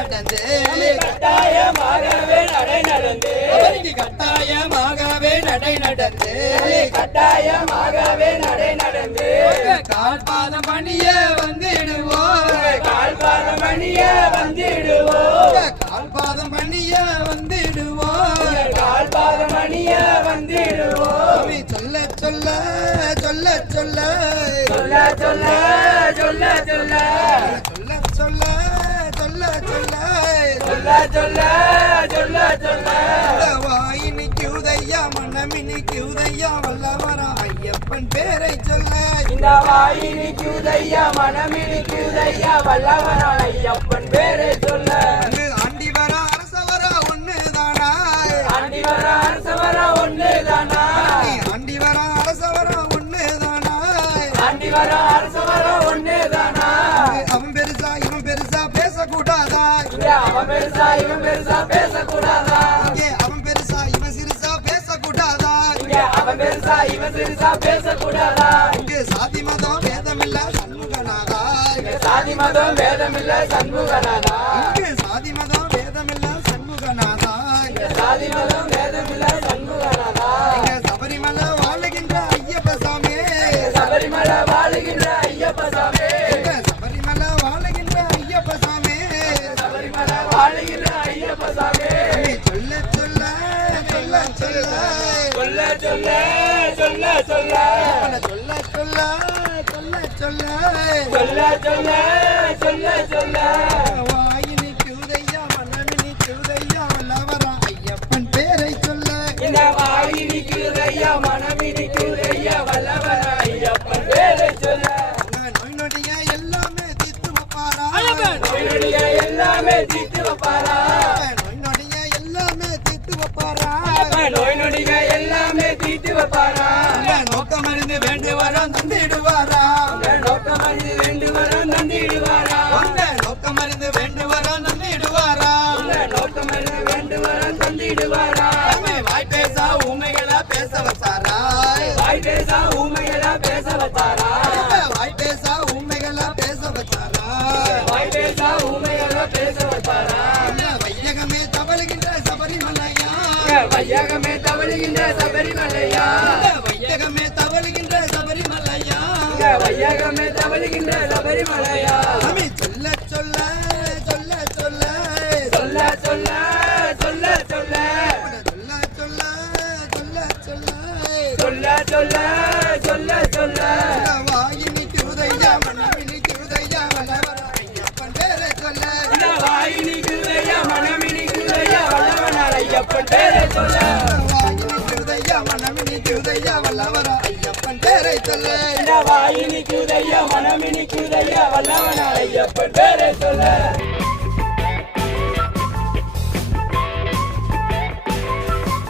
நடந்து கட்டாயமாகவே நடை நடந்து அவருக்கு கட்டாயமாகவே நடை நடந்து கட்டாயமாகவே நடை நடந்து கால்பாதம் பணிய வந்துடுவோம் கால்பாதம் பணிய வந்துடுவோம் கால்பாதம் பணிய வந்துடுவோம் கால்பாதம் பணிய வந்துடுவோம் சொல்ல சொல்ல சொல்ல சொல்ல சொல்ல சொல்ல சொல்ல சொல்ல சொல்ல சொல்ல சொல்ல சொல்ல சொல்ல சொல்ல சொல்ல வாயினிக்கு உதையா மனமினிக்கு உதையா வல்லவர ஐயப்பன் பேரை சொல்ல இந்த வாயினிக்கு உதையா மனமினிக்கு உதையா வல்லவர ஐயப்பன் பேரை சொல்ல ஆண்டி வர அரசவர ஒண்ணுதானா ஆண்டி வர அரசவர ஒண்ணுதானா ஆண்டி வர அரசவர ஒண்ணுதானா ஆண்டி வர அரசவர ஒண்ணுதானா அவன் பெருசா இவன் பெருசா பேசக்கூடாதா அவன் பெருசா இவன் பெருசா பேசக்கூடாதா அவன் பெருசா இவன் சிறுசா பேசக்கூடாதா அவன் பெருசா இவன் சிறுசா பேசக்கூடாதா இங்கே சாதி மதம் வேதமில்ல சண்முகநாதா சாதி மதம் வேதமில்ல சண்முகநாதா இங்கே சாதி மதம் வேதமில்ல சண்முகநாதா சாதி மதம் வேதமில்ல சண்முகநாதா இங்கே சபரிமலை வாழுகின்ற ஐயப்ப சாமி சபரிமலை வாழுகின்ற ஐயப்ப சாமி இங்கே சபரிமலை வாழுகின்ற ஐயப்ப சாமி சபரிமலை வாழுகின்ற ஐயப்ப சாமி சொல்ல சொல்ல சொல்ல சொல்ல சொல்ல சொல்ல சொல்ல சொல்ல சொல்ல சொல்ல சொல்ல சொல்ல சொல்ல சொல்ல சொல்ல சொல்ல வாயினிக்கு உதையா மனமினிக்கு உதையா வல்லவர ஐயப்பன் பேரை சொல்ல இந்த வாயினிக்கு உதையா மனமினிக்கு உதையா வல்லவர ஐயப்பன் பேரை சொல்ல நோய் நொடிய எல்லாமே தீர்த்து வைப்பாரா நோய் நொடிய எல்லாமே தீர்த்து வைப்பாரா நோய் நொடிய எல்லாமே தீர்த்து வைப்பாரா நோய் நொடிய எல்லாமே தீர்த்து வைப்பாரா நோக்கம் அறிந்து வேண்டு வரம் தந்திடுவாரா நோக்கம் அறிந்து வேண்டு வரம் தந்திடுவாரா நோக்கம் அறிந்து வேண்டு வரம் தந்திடுவாரா நோக்கம் அறிந்து வேண்டு வரம் தந்திடுவாரா வாய் பேசா உண்மைகளா பேச வச்சாரா வாய் பேசா ஊமைகளா பேச வச்சாரா வாய் பேசா உண்மைகளா பேச வச்சாரா வாய் பேசா ஊமைகளா பேச வச்சாரா வையகமே தவழுகின்ற சபரிமலையா வையகமே தவழுகின்ற சபரிமலையா வையகமே தவழுகின்ற சபரிமலையா வையகமே தவழுகின்ற சபரிமலையா சொல்ல சொல்ல சொல்ல சொல்ல சொல்ல சொல்ல சொல்ல சொல்ல சொல்ல சொல்ல சொல்ல சொல்ல சொல்ல சொல்ல சொல்ல சொல்ல வாயினிக்கு உதையா மனமினிக்கு உதையா வல்லவர ஐயப்பன் பேரை சொல்ல வாயினிக்கு உதையா மனமினிக்கு உதையா வல்லவனார் ஐயப்பன் பேரை சொல்ல வாயினிக்கு உதையா மனமினிக்கு உதையா வல்லவர ஐயப்பன் பேரை சொல்ல வாயினிக்கு உதையா மனமினிக்கு உதையா வல்லவனார் ஐயப்பன் பேரை சொல்ல